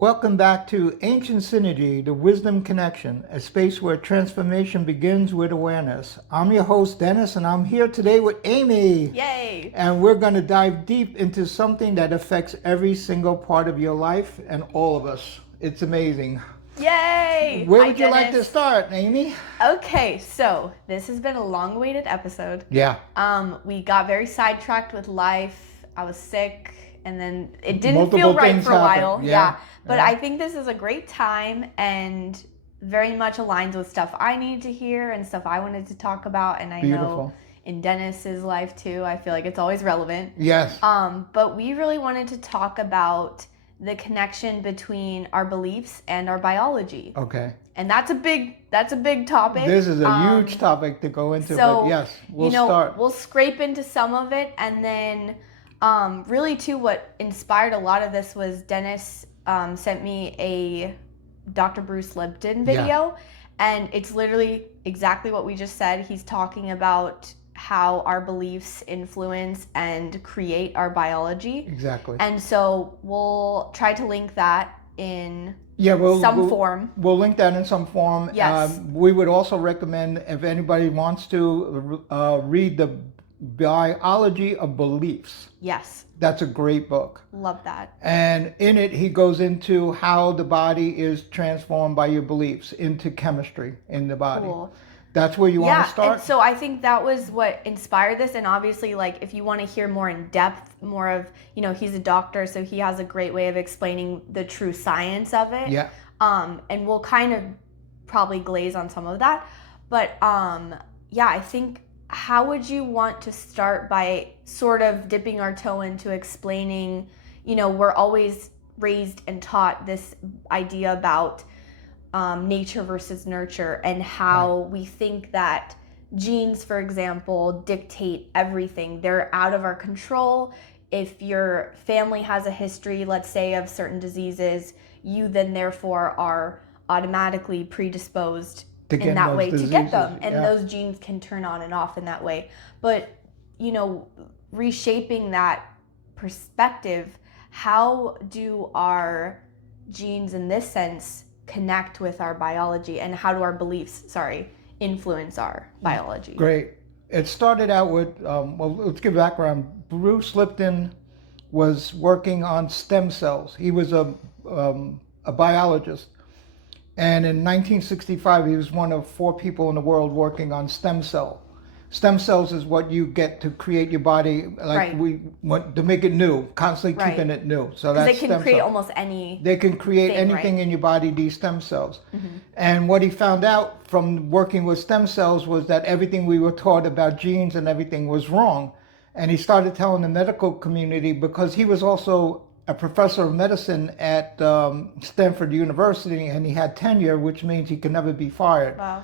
Welcome back to Ancient Synergy, the Wisdom Connection, a space where transformation begins with awareness. I'm your host, Dennis, and I'm here today with Amy. Yay! And we're going to dive deep into something that affects every single part of your life and all of us. It's amazing. Yay! Where Hi, would you like to Dennis. start, Amy? Okay, so this has been a long-awaited episode. Yeah. We got very sidetracked with life. I was sick, and then it didn't Multiple feel right things for a happened. while. Yeah. But Yeah. I think this is a great time and very much aligns with stuff I needed to hear and stuff I wanted to talk about. And I know Beautiful. in Dennis's life too, I feel like it's always relevant. Yes. But we really wanted to talk about the connection between our beliefs and our biology. Okay. And that's a big topic. This is a huge topic to go into, so, but yes, we'll start. We'll scrape into some of it, and then really too what inspired a lot of this was Dennis sent me a Dr. Bruce Lipton video, and it's literally exactly what we just said. He's talking about how our beliefs influence and create our biology. Exactly. And so we'll try to link that in some form. We'll link that in some form. Yes. We would also recommend, if anybody wants to, read the Biology of Beliefs. Yes. That's a great book. Love that. And in it, he goes into how the body is transformed by your beliefs into chemistry in the body. Cool. That's where you want to start? And so I think that was what inspired this. And obviously, like, if you want to hear more in depth, more of, he's a doctor, so he has a great way of explaining the true science of it. Yeah. And we'll kind of probably glaze on some of that. But I think, how would you want to start by sort of dipping our toe into explaining, we're always raised and taught this idea about nature versus nurture, and how we think that genes, for example, dictate everything. They're out of our control. If your family has a history, let's say, of certain diseases, you then therefore are automatically predisposed in that way to get them. And those genes can turn on and off in that way. But, reshaping that perspective, how do our genes in this sense connect with our biology, and how do our beliefs, influence our biology? Great. It started out with, let's give background. Bruce Lipton was working on stem cells. He was a biologist. And in 1965, he was one of 4 people in the world working on stem cell. Stem cells is what you get to create your body, we want to make it new, constantly keeping it new. So that's they can create almost any. They can create anything in your body, these stem cells. Mm-hmm. And what he found out from working with stem cells was that everything we were taught about genes and everything was wrong. And he started telling the medical community, because he was also a professor of medicine at Stanford University, and he had tenure, which means he could never be fired. Wow.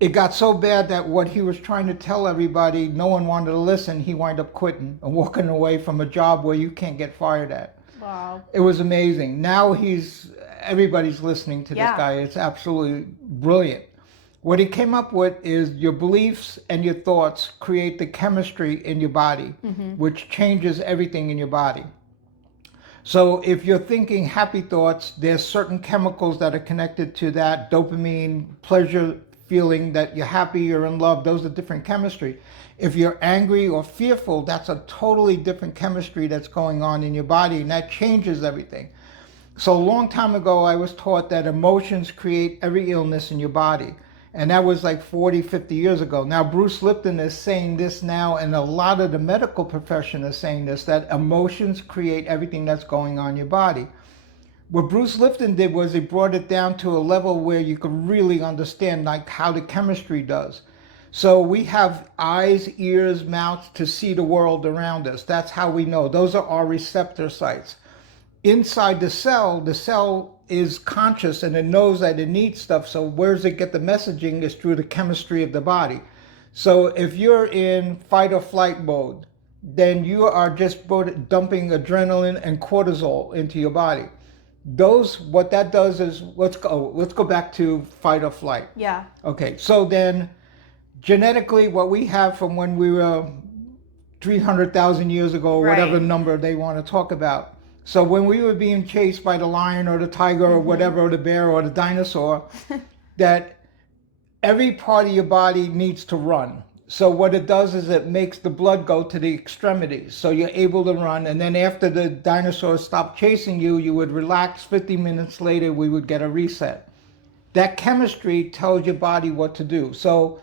It got so bad that what he was trying to tell everybody, no one wanted to listen. He wound up quitting and walking away from a job where you can't get fired at. Wow. It was amazing. Now everybody's listening to this guy. It's absolutely brilliant. What he came up with is your beliefs and your thoughts create the chemistry in your body, which changes everything in your body. So if you're thinking happy thoughts, there's certain chemicals that are connected to that. Dopamine, pleasure feeling that you're happy, you're in love, those are different chemistry. If you're angry or fearful, that's a totally different chemistry that's going on in your body, and that changes everything. So a long time ago, I was taught that emotions create every illness in your body. And that was like 40, 50 years ago. Now, Bruce Lipton is saying this now, and a lot of the medical profession is saying this, that emotions create everything that's going on in your body. What Bruce Lipton did was he brought it down to a level where you could really understand like how the chemistry does. So we have eyes, ears, mouths to see the world around us. That's how we know. Those are our receptor sites. Inside the cell is conscious and it knows that it needs stuff. So where does it get the messaging is through the chemistry of the body. So if you're in fight or flight mode, then you are just dumping adrenaline and cortisol into your body. What that does is, let's go back to fight or flight. Yeah. Okay, so then genetically what we have from when we were 300,000 years ago, whatever number they want to talk about, So when we were being chased by the lion or the tiger or whatever, or the bear or the dinosaur, that every part of your body needs to run. So what it does is it makes the blood go to the extremities. So you're able to run. And then after the dinosaurs stopped chasing you, you would relax. 50 minutes later, we would get a reset. That chemistry tells your body what to do. So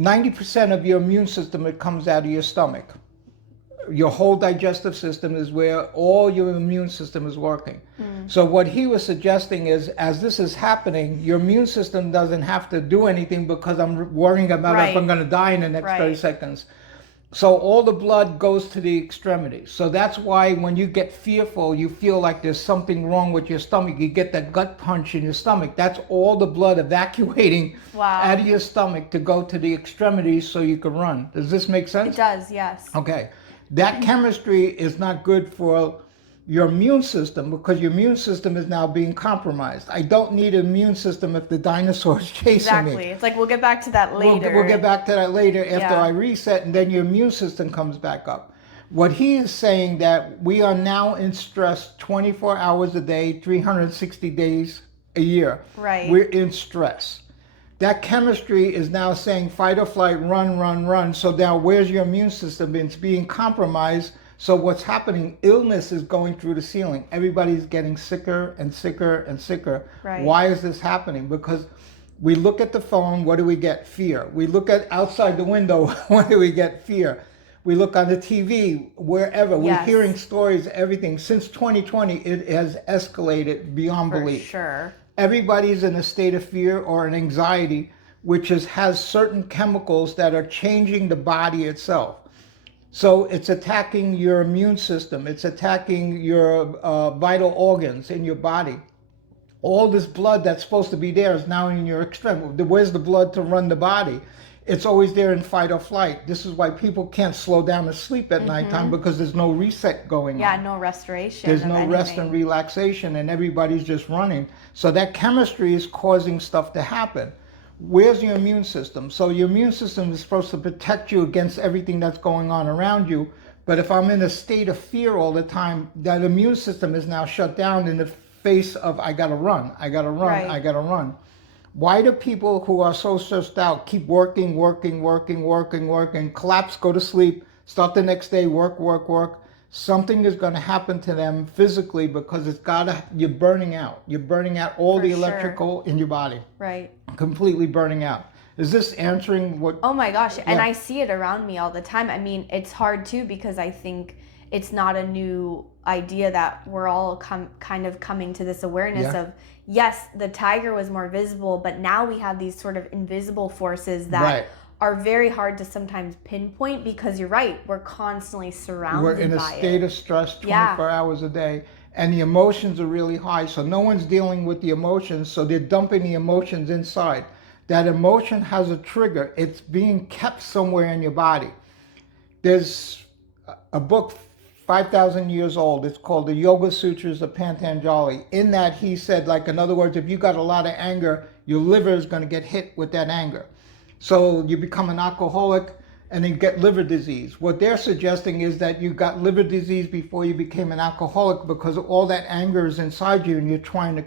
90% of your immune system, it comes out of your stomach. Your whole digestive system is where all your immune system is working. So what he was suggesting is, as this is happening, your immune system doesn't have to do anything because I'm worrying about if I'm going to die in the next 30 seconds. So all the blood goes to the extremities. So that's why when you get fearful, you feel like there's something wrong with your stomach. You get that gut punch in your stomach. That's all the blood evacuating out of your stomach to go to the extremities so you can run. Does this make sense? It does, yes. Okay. That chemistry is not good for your immune system because your immune system is now being compromised. I don't need an immune system if the dinosaur is chasing me. Exactly. It's like we'll get back to that later. We'll get back to that later after I reset, and then your immune system comes back up. What he is saying that we are now in stress 24 hours a day, 360 days a year. Right. We're in stress. That chemistry is now saying fight or flight, run, run, run. So now where's your immune system? It's being compromised. So what's happening? Illness is going through the ceiling. Everybody's getting sicker and sicker and sicker. Right. Why is this happening? Because we look at the phone, what do we get? Fear. We look at outside the window, what do we get? Fear. We look on the TV, wherever. We're hearing stories, everything. Since 2020, it has escalated beyond belief. For sure. Everybody's in a state of fear or an anxiety, which has certain chemicals that are changing the body itself. So it's attacking your immune system. It's attacking your vital organs in your body. All this blood that's supposed to be there is now in your extremity. Where's the blood to run the body? It's always there in fight or flight. This is why people can't slow down to sleep at nighttime, because there's no reset going on. Yeah, no restoration. There's no rest and relaxation, and everybody's just running. So that chemistry is causing stuff to happen. Where's your immune system? So your immune system is supposed to protect you against everything that's going on around you. But if I'm in a state of fear all the time, that immune system is now shut down in the face of I gotta run, I gotta run, I gotta run. Why do people who are so stressed out keep working, collapse, go to sleep, start the next day, work? Something is going to happen to them physically because you're burning out. You're burning out all the electrical in your body. Right. Completely burning out. Is this answering what? Oh my gosh. And I see it around me all the time. I mean, it's hard too because I think it's not a new idea that we're all kind of coming to this awareness of, yes, the tiger was more visible, but now we have these sort of invisible forces that are very hard to sometimes pinpoint because you're right, we're constantly surrounded by it. We're in a state of stress 24 hours a day, and the emotions are really high, so no one's dealing with the emotions, so they're dumping the emotions inside. That emotion has a trigger. It's being kept somewhere in your body. There's a book 5,000 years old. It's called the Yoga Sutras of Patanjali. In that he said, like, in other words, if you got a lot of anger, your liver is going to get hit with that anger. So you become an alcoholic and then get liver disease. What they're suggesting is that you got liver disease before you became an alcoholic because all that anger is inside you and you're trying to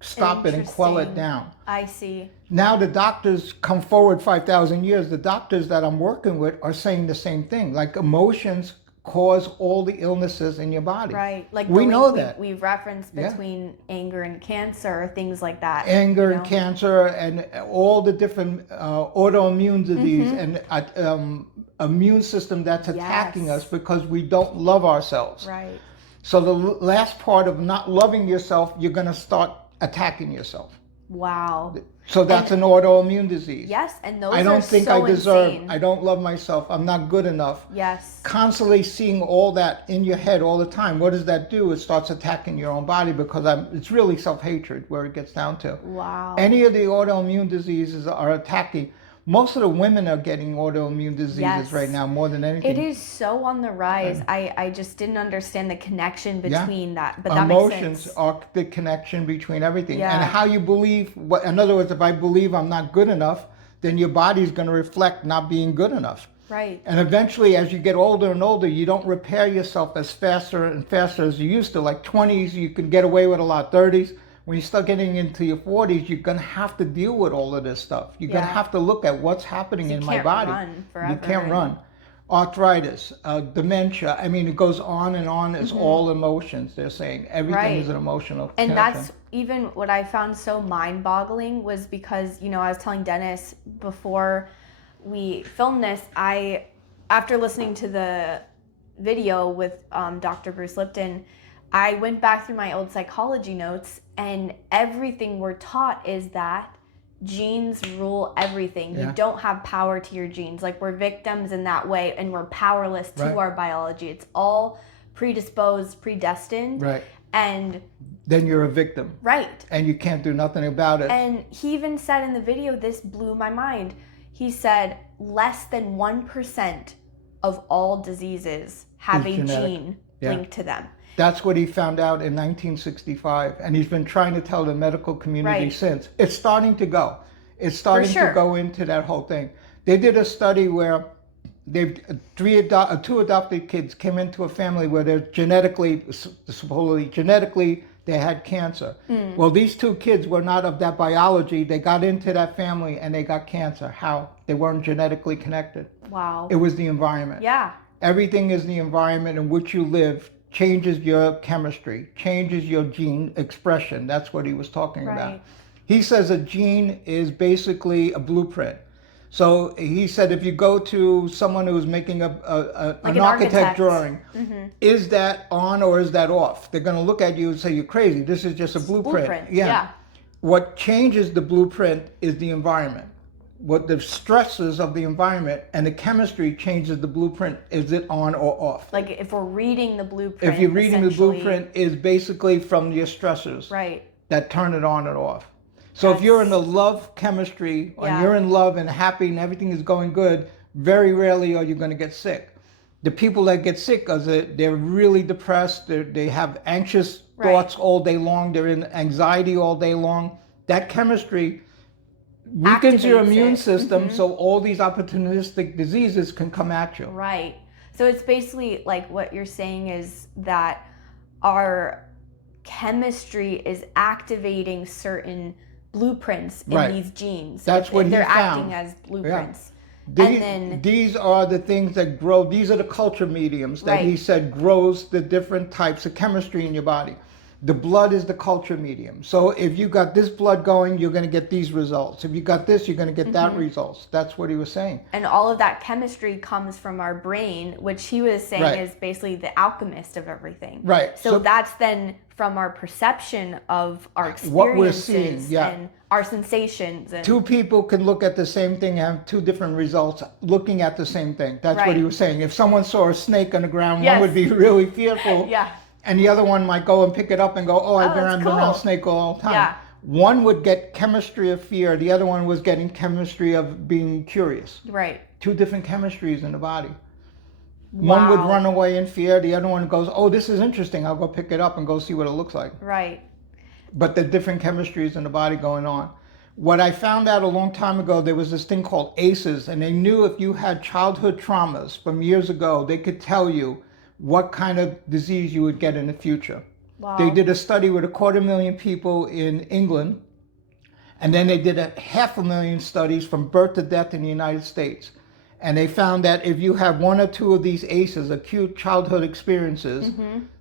stop it and quell it down. I see. Now the doctors come forward 5,000 years. The doctors that I'm working with are saying the same thing. Like emotions cause all the illnesses in your body. Right. Like we know that. We've referenced between anger and cancer, things like that. Anger and cancer and all the different autoimmune disease and immune system that's attacking us because we don't love ourselves. Right. So the last part of not loving yourself, you're going to start attacking yourself. Wow. So that's an autoimmune disease. Yes, and those I don't think I deserve. insane. I don't love myself. I'm not good enough. Yes. Constantly seeing all that in your head all the time. What does that do? It starts attacking your own body because it's really self-hatred where it gets down to. Wow. Any of the autoimmune diseases are attacking. Most of the women are getting autoimmune diseases right now more than anything. It is so on the rise. I just didn't understand the connection between that, but that emotions makes sense. are the connection between everything. Yeah. And how you believe, in other words, if I believe I'm not good enough, then your body's going to reflect not being good enough. Right. And eventually, as you get older and older, you don't repair yourself as faster and faster as you used to. Like 20s, you can get away with a lot. 30s, when you start getting into your 40s, you're going to have to deal with all of this stuff. You're going to have to look at what's happening in my body. Run forever. You can't run. Arthritis, dementia. I mean, it goes on and on. It's all emotions. They're saying everything is an emotional connection. And that's even what I found so mind-boggling was because, you know, I was telling Dennis before we filmed this, after listening to the video with Dr. Bruce Lipton, I went back through my old psychology notes, and everything we're taught is that genes rule everything. You don't have power to your genes. Like, we're victims in that way, and we're powerless to our biology. It's all predisposed, predestined. Right. And then you're a victim. Right. And you can't do nothing about it. And he even said in the video, this blew my mind. He said less than 1% of all diseases have a gene linked to them. That's what he found out in 1965, and he's been trying to tell the medical community since. It's starting to go. It's starting to go into that whole thing. They did a study where two adopted kids came into a family where they're supposedly genetically, they had cancer. Well, these two kids were not of that biology. They got into that family and they got cancer. How? They weren't genetically connected. Wow. It was the environment. Yeah. Everything is the environment in which you live. Changes your chemistry, changes your gene expression. That's what he was talking about. He says a gene is basically a blueprint. So he said if you go to someone who's making an architect drawing, is that on or is that off? They're going to look at you and say, you're crazy. This is just a blueprint. Yeah. What changes the blueprint is the environment. What the stresses of the environment and the chemistry changes the blueprint. Is it on or off? Like if we're reading the blueprint. If you're reading the blueprint, is basically from your stressors that turn it on and off. So if you're in the love chemistry, or you're in love and happy and everything is going good, very rarely are you going to get sick. The people that get sick, they're really depressed, they have anxious thoughts all day long, they're in anxiety all day long. That chemistry weakens your immune system, so all these opportunistic diseases can come at you. Right. So it's basically like what you're saying is that our chemistry is activating certain blueprints in these genes. That's what they're found. acting as blueprints. These are the things that grow. These are the culture mediums that he said grows the different types of chemistry in your body. The blood is the culture medium. So if you got this blood going, you're going to get these results. If you got this, you're going to get that results. That's what he was saying. And all of that chemistry comes from our brain, which he was saying is basically the alchemist of everything. Right. So that's then from our perception of our experiences what we're seeing, and our sensations. And two people can look at the same thing and have two different results looking at the same thing. That's what he was saying. If someone saw a snake on the ground, one would be really fearful. And the other one might go and pick it up and go, I've been around a snake all the time. Yeah. One would get chemistry of fear. The other one was getting chemistry of being curious. Right. Two different chemistries in the body. Wow. One would run away in fear. The other one goes, this is interesting. I'll go pick it up and go see what it looks like. Right. But the different chemistries in the body going on. What I found out a long time ago, there was this thing called ACEs, and they knew if you had childhood traumas from years ago, they could tell you what kind of disease you would get in the future. Wow. They did a study with 250,000 people in England, and then they did 500,000 studies from birth to death in the United States. And they found that if you have one or two of these ACEs, acute childhood experiences,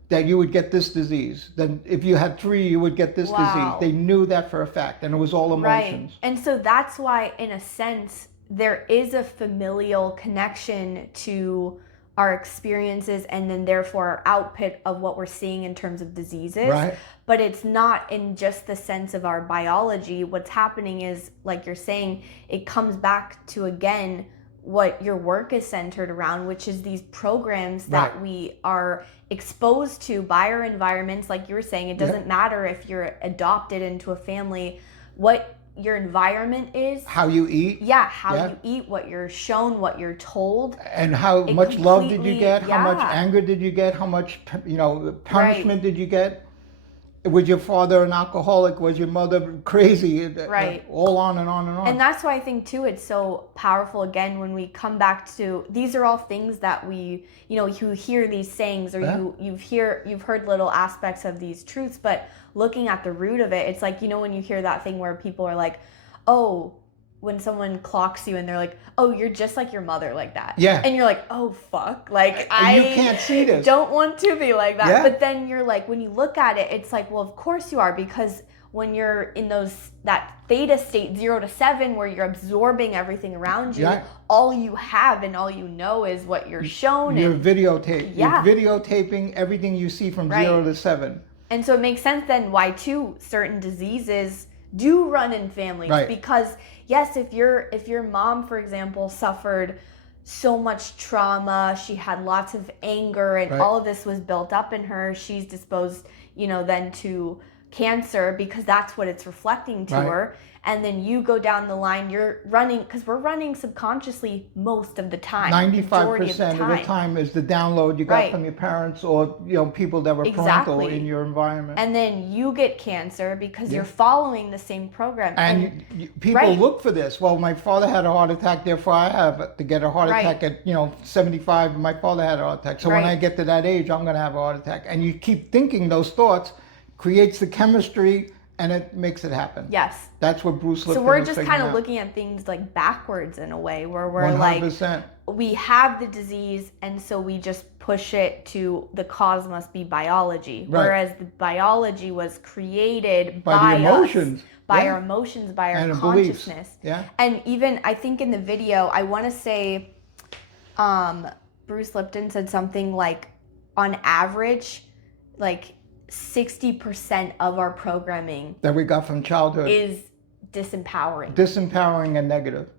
that you would get this disease. Then if you had 3, you would get this disease. They knew that for a fact, and it was all emotions. Right. And so that's why, in a sense, there is a familial connection to our experiences and then therefore our output of what we're seeing in terms of diseases. Right. But it's not in just the sense of our biology. What's happening is, like you're saying, it comes back to, again, what your work is centered around, which is these programs that we are exposed to by our environments. Like you were saying, it doesn't matter if you're adopted into a family, what your environment is, how you eat, you eat, what you're shown, what you're told, and how much love did you get, how much anger did you get, how much punishment did you get. Was your father an alcoholic? Was your mother crazy? Right. All on and on and on. And that's why I think too it's so powerful again when we come back to these are all things that we, you hear these sayings or you've heard little aspects of these truths, but looking at the root of it, it's like, when you hear that thing where people are like, oh, when someone clocks you and they're like, oh, you're just like your mother like that. Yeah. And you're like, oh, fuck. Like, you can't see this. Don't want to be like that. Yeah. But then you're like, when you look at it, it's like, well, of course you are, because when you're in that theta state, 0 to 7, where you're absorbing everything around you, all you have and all you know is what you're shown. You're videotaping. Yeah. You're videotaping everything you see from 0 to 7. And so it makes sense then why, too, certain diseases do run in families. Right. Because, yes, if your mom, for example, suffered so much trauma, she had lots of anger, and all of this was built up in her, she's disposed, then to cancer because that's what it's reflecting to her. And then you go down the line, you're running, because we're running subconsciously most of the time. 95% of the time is the download you got from your parents or people that were parental in your environment. And then you get cancer because you're following the same program. And people look for this. Well, my father had a heart attack, therefore I have to get a heart attack at 75. My father had a heart attack, so when I get to that age, I'm going to have a heart attack. And you keep thinking those thoughts creates the chemistry. And it makes it happen. Yes. That's what Bruce Lipton So we're just kind of looking at things like backwards in a way, where we're 100%. like, we have the disease, and so we just push it to the cause must be biology. Right. Whereas the biology was created by the emotions. Us, by our emotions, by our consciousness. Beliefs. Yeah. And even, I think in the video, I want to say Bruce Lipton said something like, on average, like, 60% of our programming that we got from childhood is disempowering. Disempowering and negative.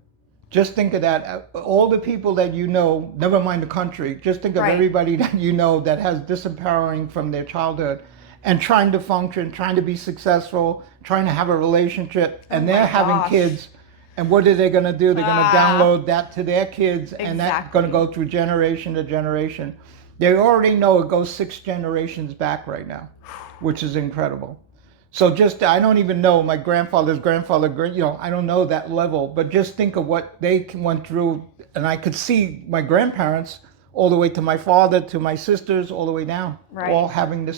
Just think of that. All the people that never mind the country, just think of everybody that that has disempowering from their childhood and trying to function, trying to be successful, trying to have a relationship, and they're having kids. And what are they going to do? They're going to download that to their kids, and that's going to go through generation to generation. They already know it goes 6 generations back right now, which is incredible. So I don't even know my grandfather's grandfather, I don't know that level, but just think of what they went through. And I could see my grandparents all the way to my father, to my sisters, all the way down, all having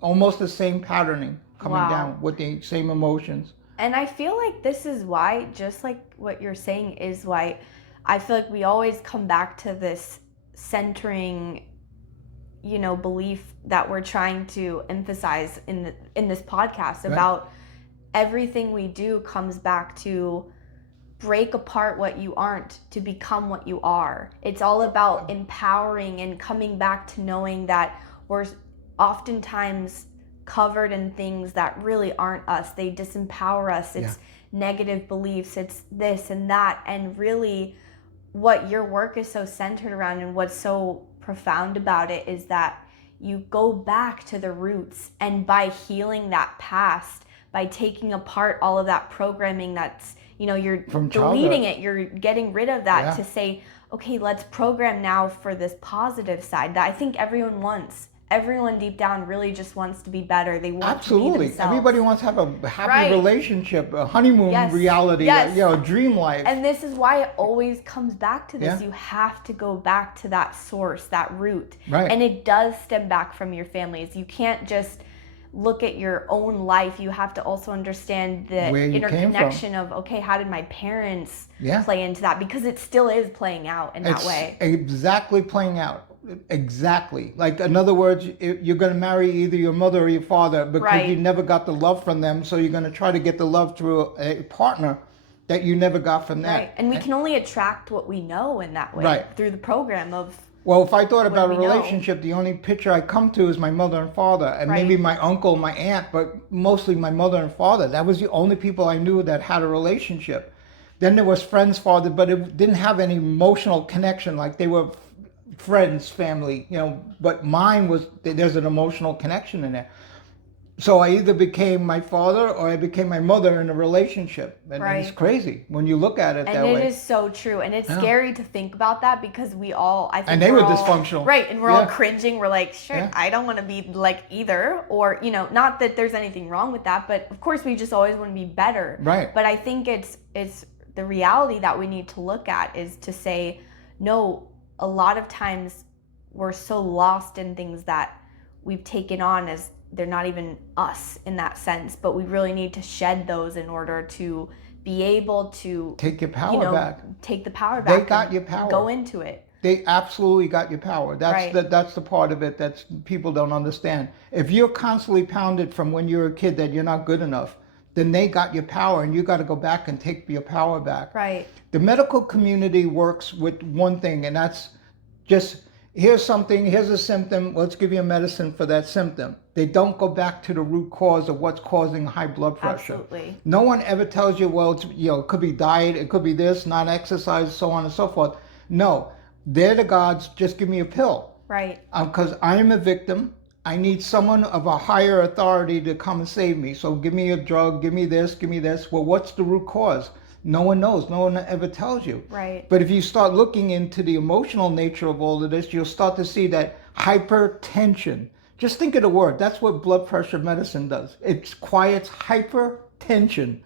almost the same patterning coming down with the same emotions. And I feel like this is why, just like what you're saying, is why I feel like we always come back to this centering belief that we're trying to emphasize in this podcast about everything we do comes back to break apart what you aren't to become what you are. It's all about empowering and coming back to knowing that we're oftentimes covered in things that really aren't us. They disempower us. It's negative beliefs. It's this and that. And really what your work is so centered around and what's so profound about it is that you go back to the roots, and by healing that past, by taking apart all of that programming that's you're deleting it, you're getting rid of that to say, okay, let's program now for this positive side that I think everyone deep down really just wants to be better. They want to be themselves. Everybody wants to have a happy relationship, a honeymoon reality, a dream life. And this is why it always comes back to this. You have to go back to that source, that root. Right. And it does stem back from your families. You can't just look at your own life. You have to also understand the interconnection of, okay, how did my parents play into that? Because it still is playing out in that way. Exactly playing out. Exactly. Like, in other words, you're going to marry either your mother or your father because you never got the love from them. So you're going to try to get the love through a partner that you never got from that. Right. And we can only attract what we know in that way through the program of. Well, if I thought about a relationship, the only picture I come to is my mother and father, and maybe my uncle, my aunt, but mostly my mother and father. That was the only people I knew that had a relationship. Then there was friends, father, but it didn't have any emotional connection. Like, they were friends, family, but mine was, there's an emotional connection in there. So I either became my father or I became my mother in a relationship. And it's crazy when you look at it that way. And it is so true. And it's scary to think about that because we all, I think and they were dysfunctional. Right. And we're all cringing. We're like, sure, I don't want to be like either. Or, you know, not that there's anything wrong with that, but of course we just always want to be better. Right. But I think it's the reality that we need to look at is to say, no, a lot of times we're so lost in things that we've taken on as they're not even us in that sense, but we really need to shed those in order to be able to take your power back. Take the power back. They got your power. Go into it. They absolutely got your power. That's the part of it that people don't understand. If you're constantly pounded from when you're a kid that you're not good enough, then they got your power, and you got to go back and take your power back. Right. The medical community works with one thing, and that's just, here's something, here's a symptom, let's give you a medicine for that symptom. They don't go back to the root cause of what's causing high blood pressure. Absolutely. No one ever tells you, well, it's, it could be diet, it could be this, not exercise, so on and so forth. No, they're the gods, just give me a pill. Right. Because I am a victim. I need someone of a higher authority to come and save me. So give me a drug, give me this, give me this. Well, what's the root cause? No one knows. No one ever tells you. Right. But if you start looking into the emotional nature of all of this, you'll start to see that hypertension. Just think of the word. That's what blood pressure medicine does. It quiets hypertension.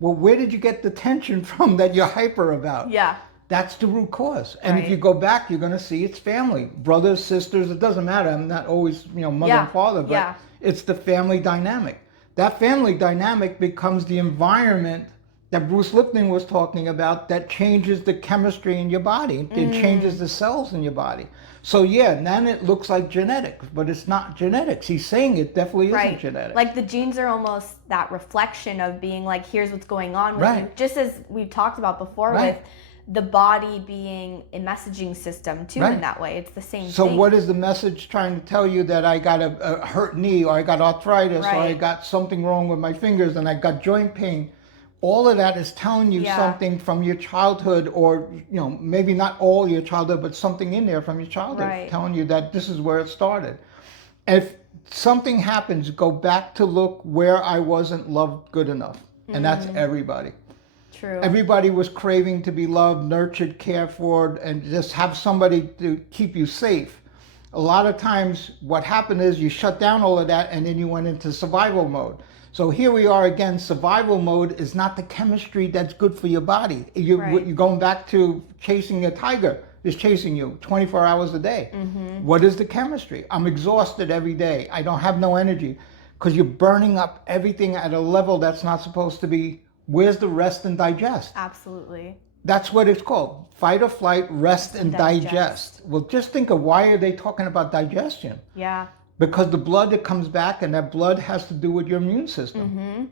Well, where did you get the tension from that you're hyper about? Yeah. That's the root cause. And if you go back, you're going to see it's family. Brothers, sisters, it doesn't matter. I'm not always, mother and father, but it's the family dynamic. That family dynamic becomes the environment that Bruce Lipton was talking about that changes the chemistry in your body. It changes the cells in your body. So then it looks like genetics, but it's not genetics. He's saying it definitely isn't genetics. Like the genes are almost that reflection of being like, here's what's going on with you. Just as we've talked about before with the body being a messaging system too in that way. It's the same thing. So what is the message trying to tell you? That I got a hurt knee, or I got arthritis, or I got something wrong with my fingers and I got joint pain? All of that is telling you something from your childhood, or maybe not all your childhood, but something in there from your childhood telling you that this is where it started. If something happens, go back to look where I wasn't loved good enough. And that's everybody. True. Everybody was craving to be loved, nurtured, cared for, and just have somebody to keep you safe. A lot of times what happened is you shut down all of that and then you went into survival mode. So here we are again. Survival mode is not the chemistry that's good for your body. You're going back to chasing a tiger. Is chasing you 24 hours a day. What is the chemistry? I'm exhausted every day. I don't have no energy because you're burning up everything at a level that's not supposed to be. Where's the rest and digest? Absolutely. That's what it's called. Fight or flight, rest and digest. Well, just think of why are they talking about digestion? Yeah. Because the blood that comes back, and that blood has to do with your immune system.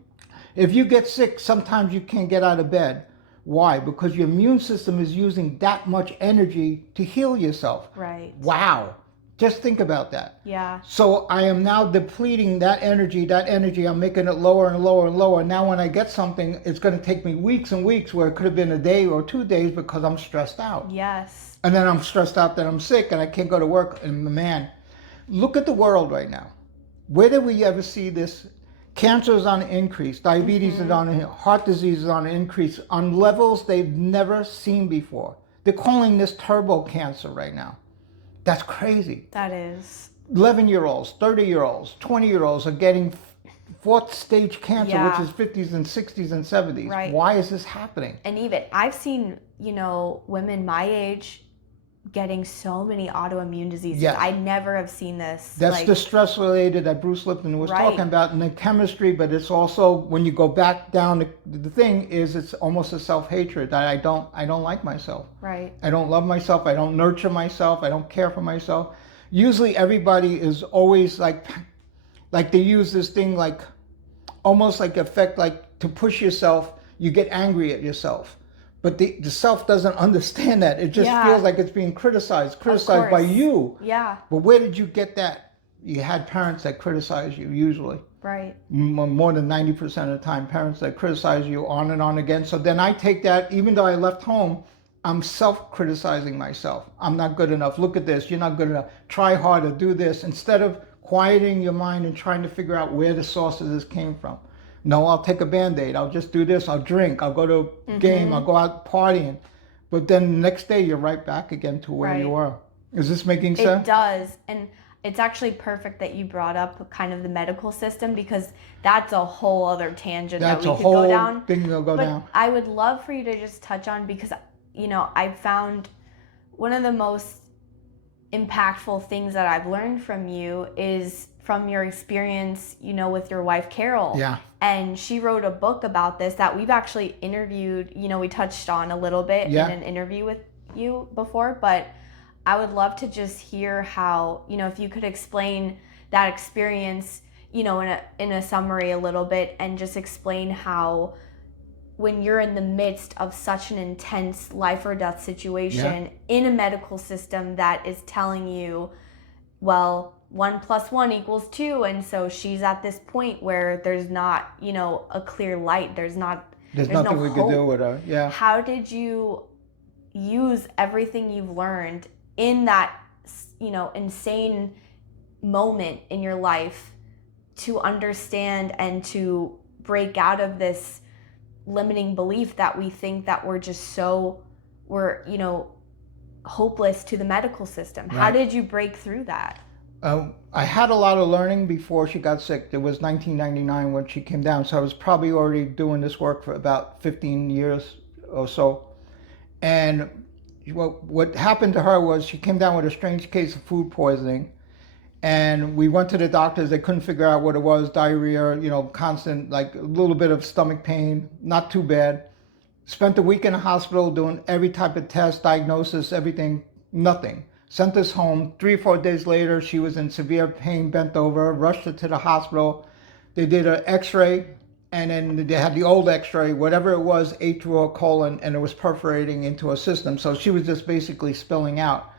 If you get sick, sometimes you can't get out of bed. Why? Because your immune system is using that much energy to heal yourself. Right. Wow. Just think about that. Yeah. So I am now depleting that energy, I'm making it lower and lower and lower. Now when I get something, it's going to take me weeks and weeks, where it could have been a day or 2 days, because I'm stressed out. Yes. And then I'm stressed out that I'm sick and I can't go to work. And man, look at the world right now. Where did we ever see this? Cancer is on the increase. Diabetes is on the heart disease is on the increase on levels they've never seen before. They're calling this turbo cancer right now. That's crazy. That is. 11-year-olds, 30-year-olds, 20-year-olds are getting fourth stage cancer, which is 50s and 60s and 70s. Right. Why is this happening? And even I've seen, women my age getting so many autoimmune diseases. Yeah. I never have seen this. That's the stress related that Bruce Lipton was talking about in the chemistry, but it's also when you go back down, the thing is it's almost a self-hatred that I don't like myself. Right. I don't love myself. I don't nurture myself. I don't care for myself. Usually everybody is always like they use this thing almost like effect, like to push yourself, you get angry at yourself. But the self doesn't understand that. It just feels like it's being criticized by you. Yeah. But where did you get that? You had parents that criticize you, usually. Right. More than 90% of the time, parents that criticize you on and on again. So then I take that, even though I left home, I'm self-criticizing myself. I'm not good enough. Look at this. You're not good enough. Try harder. Do this. Instead of quieting your mind and trying to figure out where the source of this came from. No, I'll take a Band-Aid. I'll just do this. I'll drink. I'll go to a game. I'll go out partying. But then the next day, you're right back again to where you were. Is this making sense? It does. And it's actually perfect that you brought up kind of the medical system, because that's a whole other tangent that we could go down. That's a whole thing that'll go down. I would love for you to just touch on, because, you know, I found one of the most impactful things that I've learned from you is from your experience, you know, with your wife, Carol. Yeah. And she wrote a book about this that we've actually interviewed, you know, we touched on a little bit in an interview with you before, but I would love to just hear how, you know, if you could explain that experience, you know, in a summary a little bit, and just explain how when you're in the midst of such an intense life or death situation in a medical system that is telling you, well, 1 + 1 = 2, and so she's at this point where there's not, you know, a clear light. There's nothing no we could do with her. Yeah. How did you use everything you've learned in that, you know, insane moment in your life to understand and to break out of this limiting belief that we think that we're, you know, hopeless to the medical system? How did you break through that? I had a lot of learning before she got sick. It was 1999 when she came down, so I was probably already doing this work for about 15 years or so. And what happened to her was she came down with a strange case of food poisoning, and we went to the doctors. They couldn't figure out what it was. Diarrhea, you know, constant, like a little bit of stomach pain, not too bad. Spent a week in the hospital doing every type of test, diagnosis, everything, nothing. Sent us home. 3 or 4 days later, she was in severe pain, bent over, rushed her to the hospital. They did an x-ray, and then they had the old x-ray, whatever it was, ate through her colon, and it was perforating into her system. So she was just basically spilling out.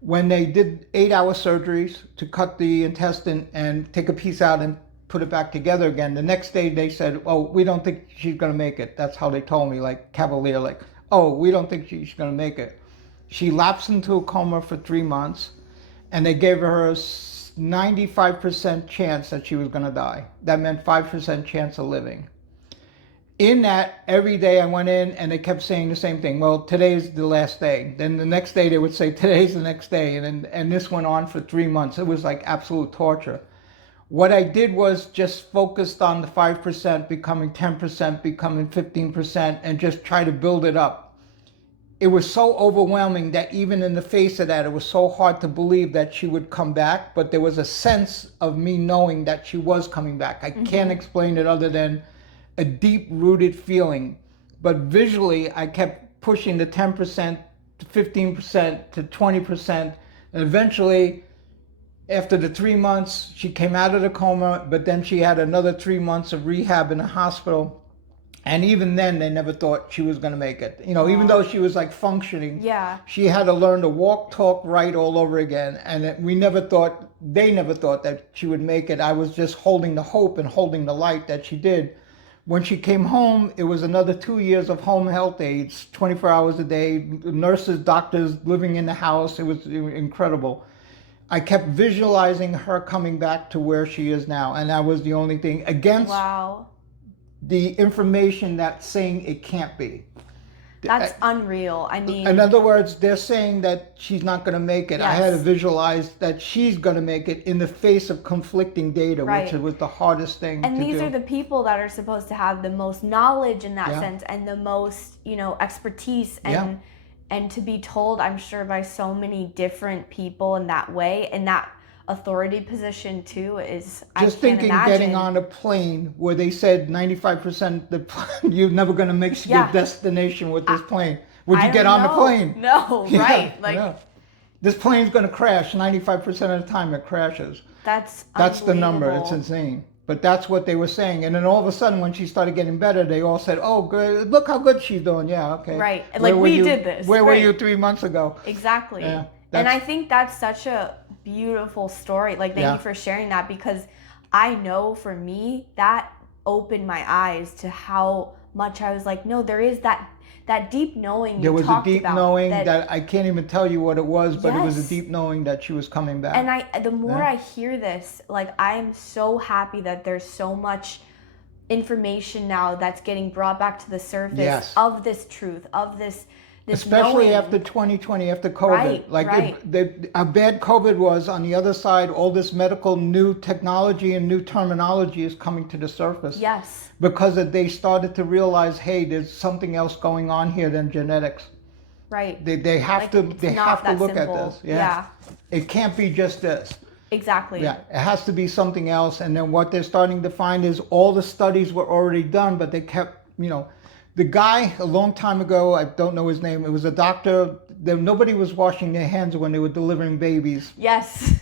When they did 8-hour surgeries to cut the intestine and take a piece out and put it back together again, the next day they said, oh, we don't think she's going to make it. That's how they told me, like cavalier, like, oh, we don't think she's going to make it. She lapsed into a coma for 3 months, and they gave her a 95% chance that she was going to die. That meant 5% chance of living. In that, every day I went in and they kept saying the same thing. Well, today's the last day. Then the next day they would say, today's the next day. And this went on for 3 months. It was like absolute torture. What I did was just focused on the 5%, becoming 10%, becoming 15%, and just try to build it up. It was so overwhelming that even in the face of that, it was so hard to believe that she would come back. But there was a sense of me knowing that she was coming back. I can't explain it other than a deep-rooted feeling. But visually, I kept pushing the 10% to 15% to 20%. And eventually, after the 3 months, she came out of the coma, but then she had another 3 months of rehab in the hospital. And even then, they never thought she was going to make it. You know, even though she was like functioning, she had to learn to walk, talk, write all over again. And they never thought that she would make it. I was just holding the hope and holding the light that she did. When she came home, it was another 2 years of home health aides, 24 hours a day, nurses, doctors living in the house. It was incredible. I kept visualizing her coming back to where she is now. And that was the only thing against the information that's saying it can't be. That's unreal. I mean, in other words, they're saying that she's not going to make it. I had to visualize that she's going to make it in the face of conflicting data, which was the hardest thing to do. And these are the people that are supposed to have the most knowledge in that sense, and the most, you know, expertise, and to be told, I'm sure, by so many different people in that way, in that authority position too, is just thinking getting on a plane where they said 95% the plane, you're never going to make your destination with this plane. Would you get on the plane? No, right? Like this plane's going to crash 95% of the time. It crashes. That's the number. It's insane. But that's what they were saying. And then all of a sudden, when she started getting better, they all said, oh, good, look how good she's doing. Yeah, okay. Right. And like, we did this. Where were you 3 months ago? Exactly. Yeah, and I think that's such a beautiful story. Like, thank you for sharing that, because I know for me, that opened my eyes to how much I was like, no, there is that. that deep knowing you There was a talked deep about, knowing that I can't even tell you what it was, but it was a Yes. deep knowing that she was coming back. And the more I hear this, like, I am so happy that there's so much information now that's getting brought back to the surface Yes. of this truth, of this Especially knowing. after 2020, after COVID. Right. How bad COVID was, on the other side, all this medical new technology and new terminology is coming to the surface. Yes. Because they started to realize, hey, there's something else going on here than genetics. Right. They have to look at this. Yeah. It can't be just this. Exactly. Yeah, it has to be something else. And then what they're starting to find is all the studies were already done, but they kept, the guy a long time ago, I don't know his name, it was a doctor, nobody was washing their hands when they were delivering babies. Yes.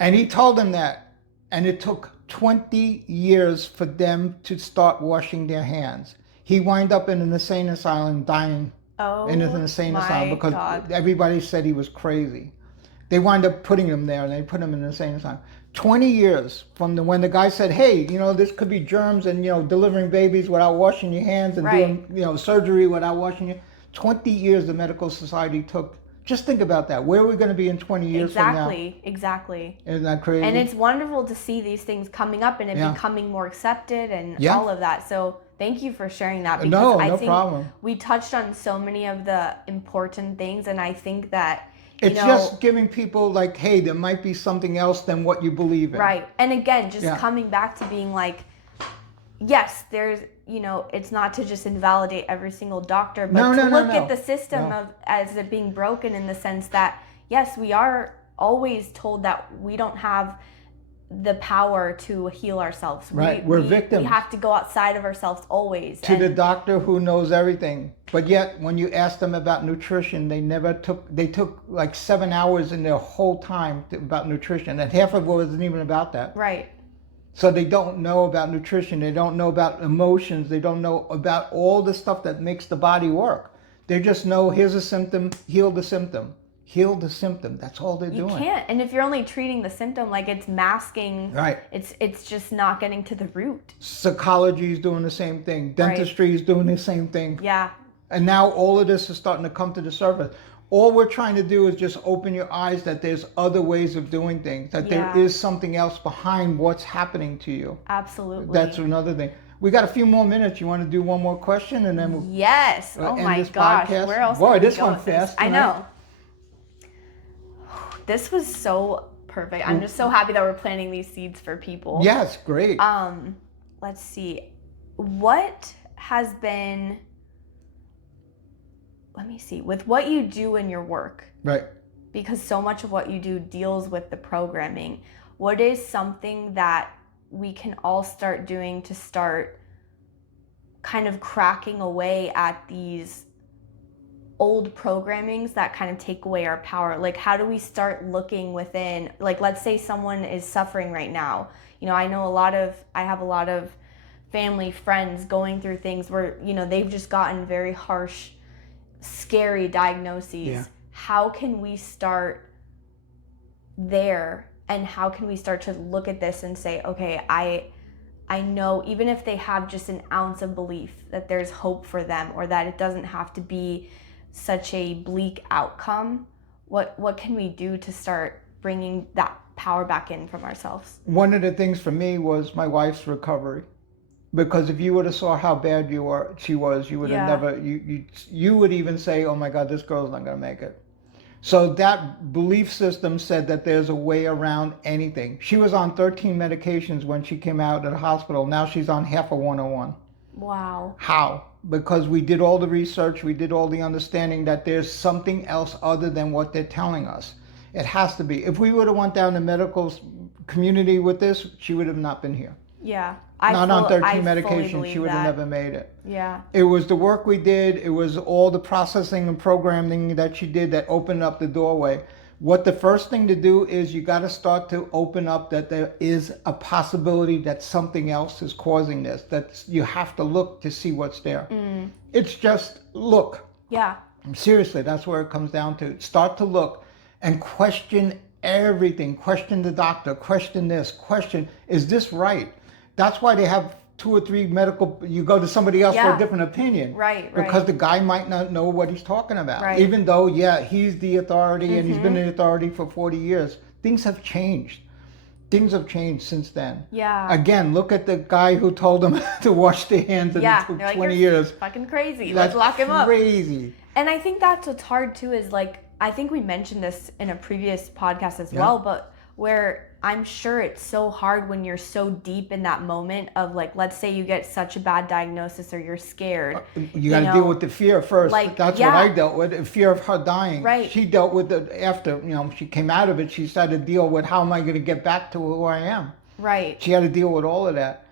And he told them that. And it took 20 years for them to start washing their hands. He wound up in an insane asylum dying in an insane asylum because everybody said he was crazy. They wound up putting him there and they put him in an insane asylum. 20 years from when the guy said, hey, this could be germs and, delivering babies without washing your hands and doing, surgery without washing your 20 years the medical society took. Just think about that. Where are we going to be in 20 years from now? Exactly. Isn't that crazy? And it's wonderful to see these things coming up and it becoming more accepted and all of that. So thank you for sharing that. Because I think problem. We touched on so many of the important things, and I think that it's just giving people like, hey, there might be something else than what you believe in. Right. And again, just coming back to being like, yes, there's, it's not to just invalidate every single doctor, but to look at the system as it being broken in the sense that, yes, we are always told that we don't have the power to heal ourselves. Right. We're victims. We have to go outside of ourselves always. To the doctor who knows everything. But yet, when you ask them about nutrition, they took like 7 hours in their whole time about nutrition. And half of it wasn't even about that. Right. So they don't know about nutrition. They don't know about emotions. They don't know about all the stuff that makes the body work. They just know, here's a symptom, heal the symptom. Heal the symptom. That's all they're doing. You can't. And if you're only treating the symptom, like, it's masking. Right. It's just not getting to the root. Psychology is doing the same thing. Dentistry is doing the same thing. Yeah. And now all of this is starting to come to the surface. All we're trying to do is just open your eyes that there's other ways of doing things, that there is something else behind what's happening to you. Absolutely. That's another thing. We got a few more minutes. You want to do one more question and then we'll Yes. Oh my gosh. Podcast? Where else? Boy, can we this go one with this? fast. I know. This was so perfect. I'm just so happy that we're planting these seeds for people. Yes, great. Let's see. What has been, let me see, with what you do in your work. Right. Because so much of what you do deals with the programming. What is something that we can all start doing to start kind of cracking away at these old programmings that kind of take away our power? Like, how do we start looking within? Like, let's say someone is suffering right now. I have a lot of family, friends going through things where, they've just gotten very harsh, scary diagnoses. Yeah. How can we start there? And how can we start to look at this and say, okay, I know, even if they have just an ounce of belief, that there's hope for them, or that it doesn't have to be such a bleak outcome. What can we do to start bringing that power back in from ourselves? One of the things for me was my wife's recovery, because if you would have saw how bad she was, you would have never. You would even say, "Oh my God, this girl's not going to make it." So that belief system said that there's a way around anything. She was on 13 medications when she came out of the hospital. Now she's on half of 101. Wow. How? Because we did all the research, we did all the understanding that there's something else other than what they're telling us. It has to be. If we would have went down the medical community with this, she would have not been here. Yeah. Not on 13 medications, she would have never made it. Yeah. It was the work we did, it was all the processing and programming that she did that opened up the doorway. What the first thing to do is you got to start to open up that there is a possibility that something else is causing this, that you have to look to see what's there. It's just look. Yeah. Seriously, that's where it comes down to. Start to look and question everything. Question the doctor, question this, question, is this right? That's why they have 2 or 3 medical, you go to somebody else for Yeah. a different opinion. Right. Because the guy might not know what he's talking about. Right. Even though, he's the authority and he's been the authority for 40 years. Things have changed. Things have changed since then. Yeah. Again, look at the guy who told them to wash their hands and it took They're like, 20 "You're years. fucking crazy. That's Let's lock him up." crazy. And I think that's what's hard too is like, I think we mentioned this in a previous podcast as well, but where I'm sure it's so hard when you're so deep in that moment of like, let's say you get such a bad diagnosis or you're scared. You got to deal with the fear first. Like, That's what I dealt with, the fear of her dying. Right. She dealt with it after, she came out of it. She started to deal with how am I going to get back to who I am. Right. She had to deal with all of that.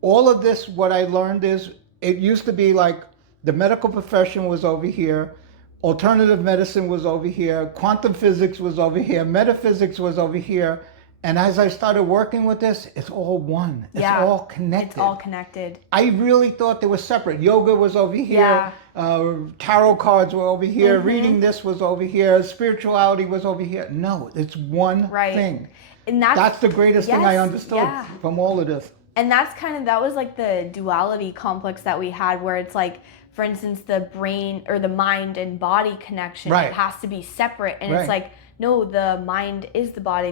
All of this, what I learned is, it used to be like the medical profession was over here, alternative medicine was over here, quantum physics was over here, metaphysics was over here. And as I started working with this, it's all one. It's all connected. It's all connected. I really thought they were separate. Yoga was over here. Tarot cards were over here. Reading this was over here. Spirituality was over here. No, it's one thing. And that's the greatest thing I understood from all of this. And that's that was like the duality complex that we had, where it's like, for instance, the brain or the mind and body connection, it has to be separate. And it's like, no, the mind is the body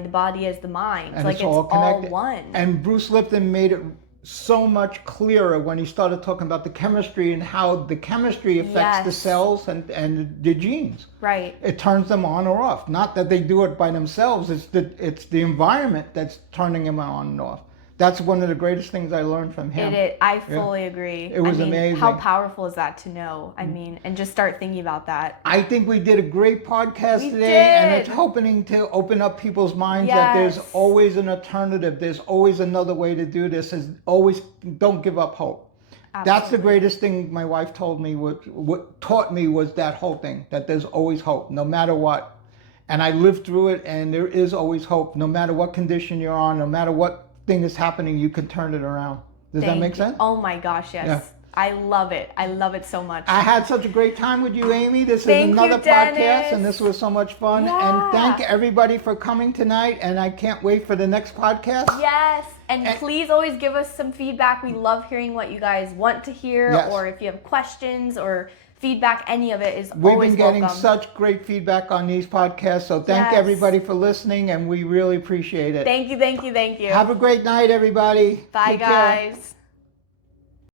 is the mind. And like it's all connected. All one. And Bruce Lipton made it so much clearer when he started talking about the chemistry and how the chemistry affects the cells and the genes. Right. It turns them on or off. Not that they do it by themselves. It's the environment that's turning them on and off. That's one of the greatest things I learned from him. I fully agree. It was amazing. How powerful is that to know? I mean, and just start thinking about that. I think we did a great podcast today, and it's hoping to open up people's minds that there's always an alternative. There's always another way to do this. Don't give up hope. Absolutely. That's the greatest thing my wife told me. What taught me was that whole thing, that there's always hope, no matter what. And I lived through it, and there is always hope, no matter what condition you're on, no matter what thing is happening, you can turn it around. Does that make sense? Oh my gosh, yes. Yeah. I love it. I love it so much. I had such a great time with you, Amy. This is another podcast, and this was so much fun. Yeah. And thank everybody for coming tonight, and I can't wait for the next podcast. Yes, and please always give us some feedback. We love hearing what you guys want to hear, or if you have questions or feedback, any of it is always welcome. We've been getting such great feedback on these podcasts, so thank everybody for listening, and we really appreciate it. Thank you, thank you, thank you. Have a great night, everybody. Bye, guys.